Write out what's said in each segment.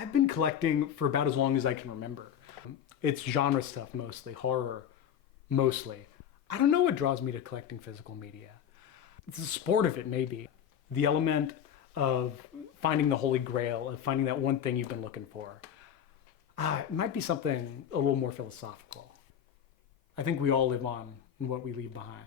I've been collecting for about as long as I can remember. It's genre stuff mostly, horror mostly. I don't know what draws me to collecting physical media. It's the sport of it, maybe. The element of finding the holy grail, of finding that one thing you've been looking for. It might be something a little more philosophical. I think we all live on in what we leave behind.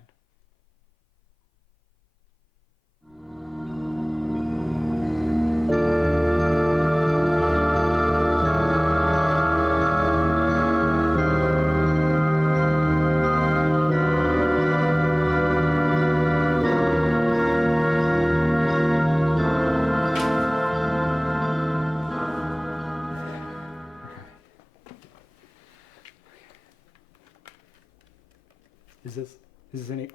Is this any?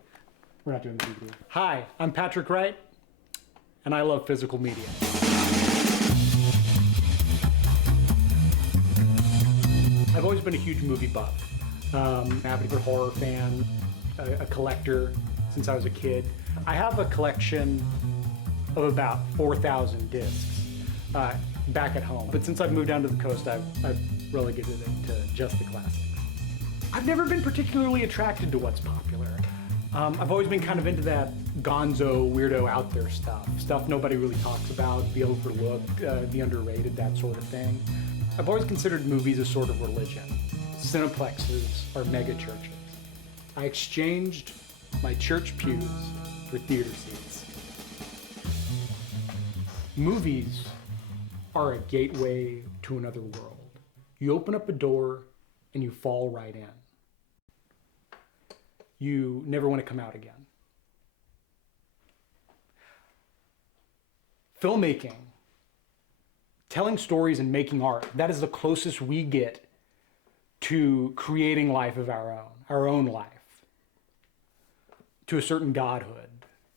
We're not doing the DVD. Hi, I'm Patrick Wright, and I love physical media. I've always been a huge movie buff. An avid horror fan, a collector since I was a kid. I have a collection of about 4,000 discs back at home. But since I've moved down to the coast, I've relegated it to just the classics. I've never been particularly attracted to what's popular. I've always been kind of into that gonzo, weirdo, out there stuff nobody really talks about, the overlooked, the underrated, that sort of thing. I've always considered movies a sort of religion. Cineplexes are mega churches. I exchanged my church pews for theater seats. Movies are a gateway to another world. You open up a door and you fall right in. You never want to come out again. Filmmaking, telling stories and making art, that is the closest we get to creating life of our own life, to a certain godhood,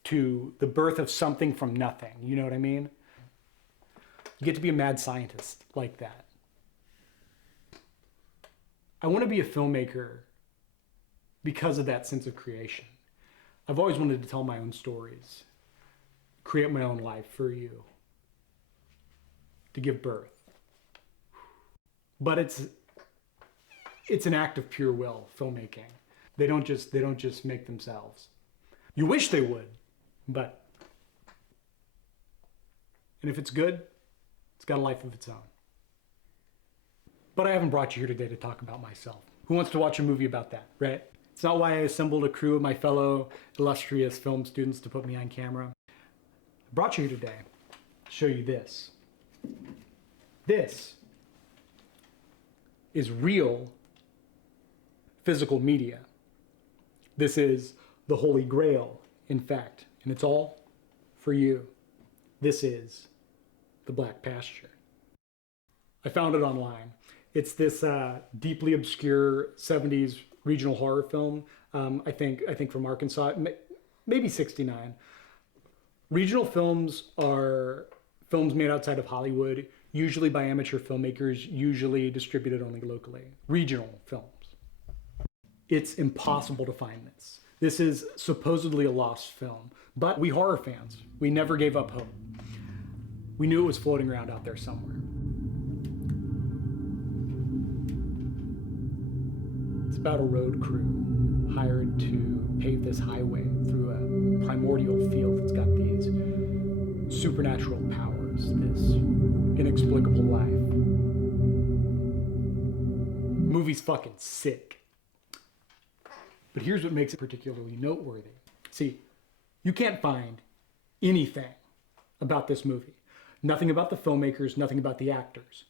to the birth of something from nothing. You know what I mean? You get to be a mad scientist like that. I want to be a filmmaker because of that sense of creation. I've always wanted to tell my own stories, create my own life for you, to give birth. But it's an act of pure will, filmmaking. They don't just make themselves. You wish they would, but and if it's good, it's got a life of its own. But I haven't brought you here today to talk about myself. Who wants to watch a movie about that, right? It's not why I assembled a crew of my fellow illustrious film students to put me on camera. I brought you here today to show you this. This is real physical media. This is the Holy Grail, in fact, and it's all for you. This is The Black Pasture. I found it online. It's this deeply obscure 70s regional horror film, I think from Arkansas, maybe 69. Regional films are films made outside of Hollywood, usually by amateur filmmakers, usually distributed only locally. Regional films. It's impossible to find this. This is supposedly a lost film, but we horror fans, we never gave up hope. We knew it was floating around out there somewhere. It's about a road crew hired to pave this highway through a primordial field that's got these supernatural powers, this inexplicable life. The movie's fucking sick. But here's what makes it particularly noteworthy. See, you can't find anything about this movie. Nothing about the filmmakers, nothing about the actors.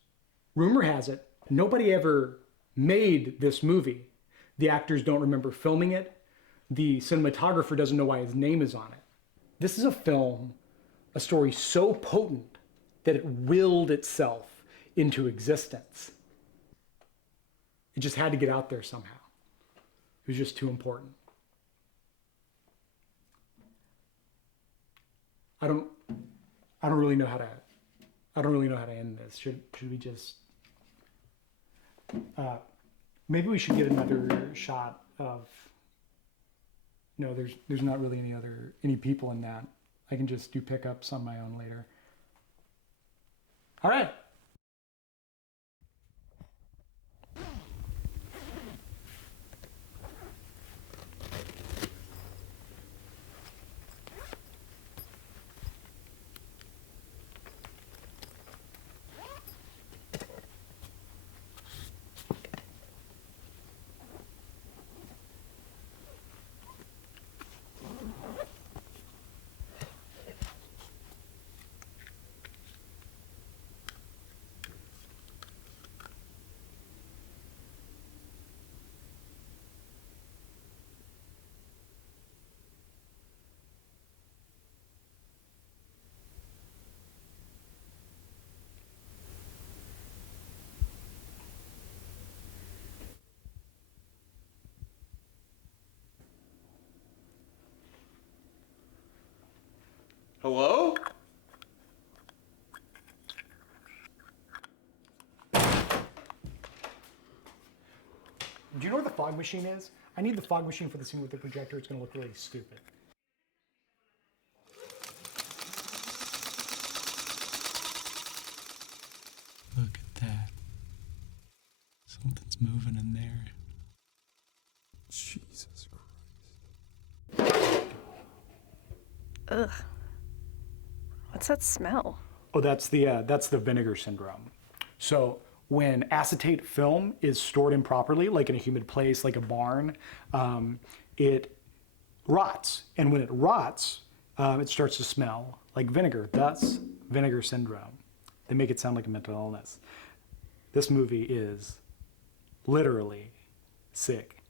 Rumor has it, nobody ever made this movie. The actors don't remember filming it. The cinematographer doesn't know why his name is on it. This is a film, a story so potent that it willed itself into existence. It just had to get out there somehow. It was just too important. I don't really know how to end this. Should we just maybe we should get another shot of, no, there's not really any people in that. I can just do pickups on my own later. All right. Hello? Do you know where the fog machine is? I need the fog machine for the scene with the projector. It's gonna look really stupid. Look at that. Something's moving in there. Jesus Christ. Ugh. What's that smell? Oh, that's the vinegar syndrome. So when acetate film is stored improperly, like in a humid place, like a barn, it rots. And when it rots, it starts to smell like vinegar. Thus, vinegar syndrome. They make it sound like a mental illness. This movie is literally sick.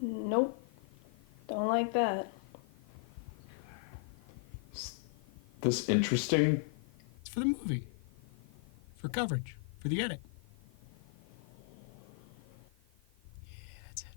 Nope. Don't like that. This interesting? It's for the movie. For coverage. For the edit. Yeah, that's it.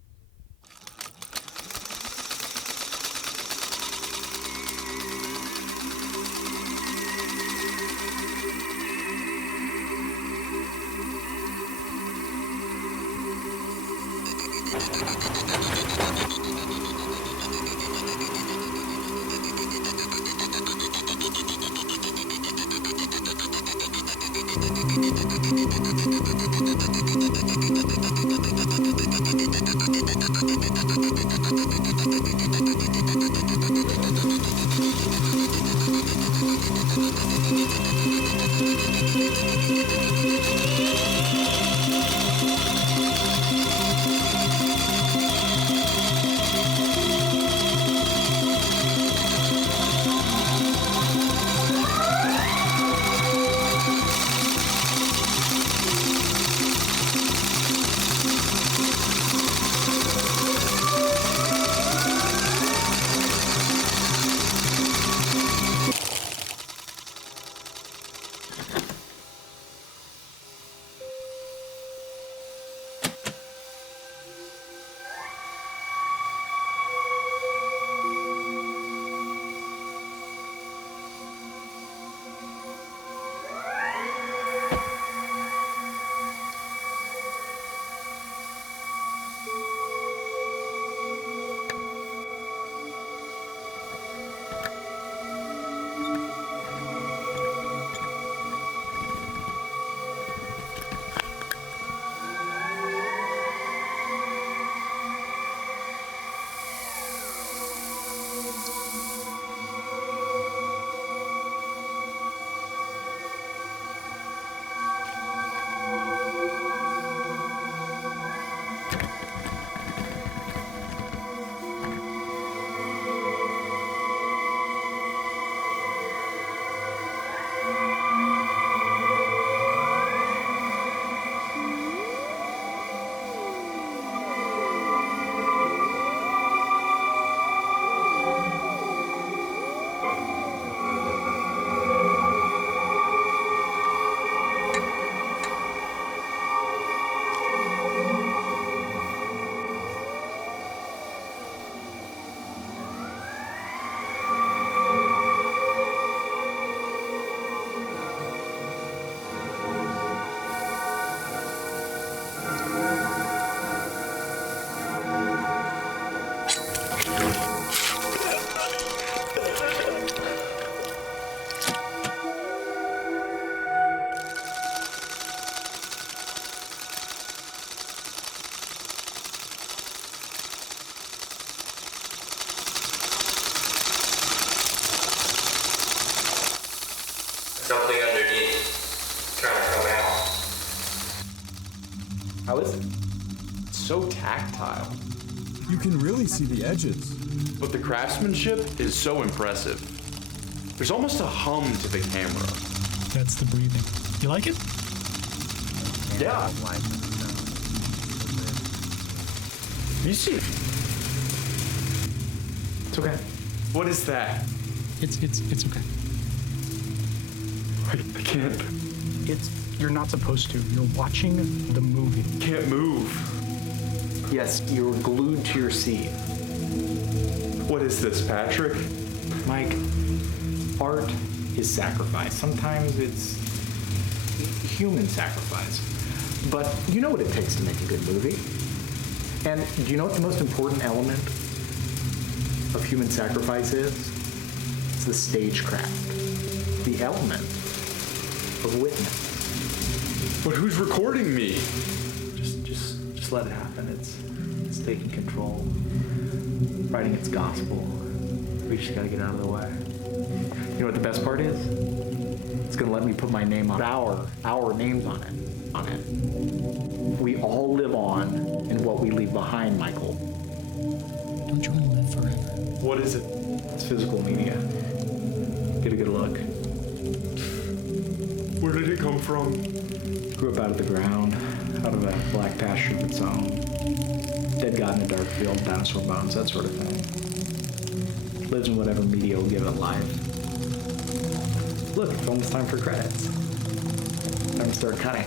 Something underneath trying to come out. How is it? It's so tactile. You can really see the edges. But the craftsmanship is so impressive. There's almost a hum to the camera. That's the breathing. You like it? Yeah. You see it? It's okay. What is that? It's okay. I can't. You're not supposed to. You're watching the movie. Can't move. Yes, you're glued to your seat. What is this, Patrick? Mike, art is sacrifice. Sometimes it's human sacrifice. But you know what it takes to make a good movie. And do you know what the most important element of human sacrifice is? It's the stagecraft, the element of witness. But who's recording me? Just let it happen. It's taking control, writing its gospel. We just gotta get out of the way. You know what the best part is? It's gonna let me put my name on our names on it. We all live on in what we leave behind, Michael. Don't you want to live forever? What is it? It's physical media. Get a good look. Where did it come from? Grew up out of the ground, out of a black pasture of its own. Dead god in a dark field, dinosaur bones, that sort of thing. Lives in whatever media will give it life. Look, it's almost time for credits. Time to start cutting.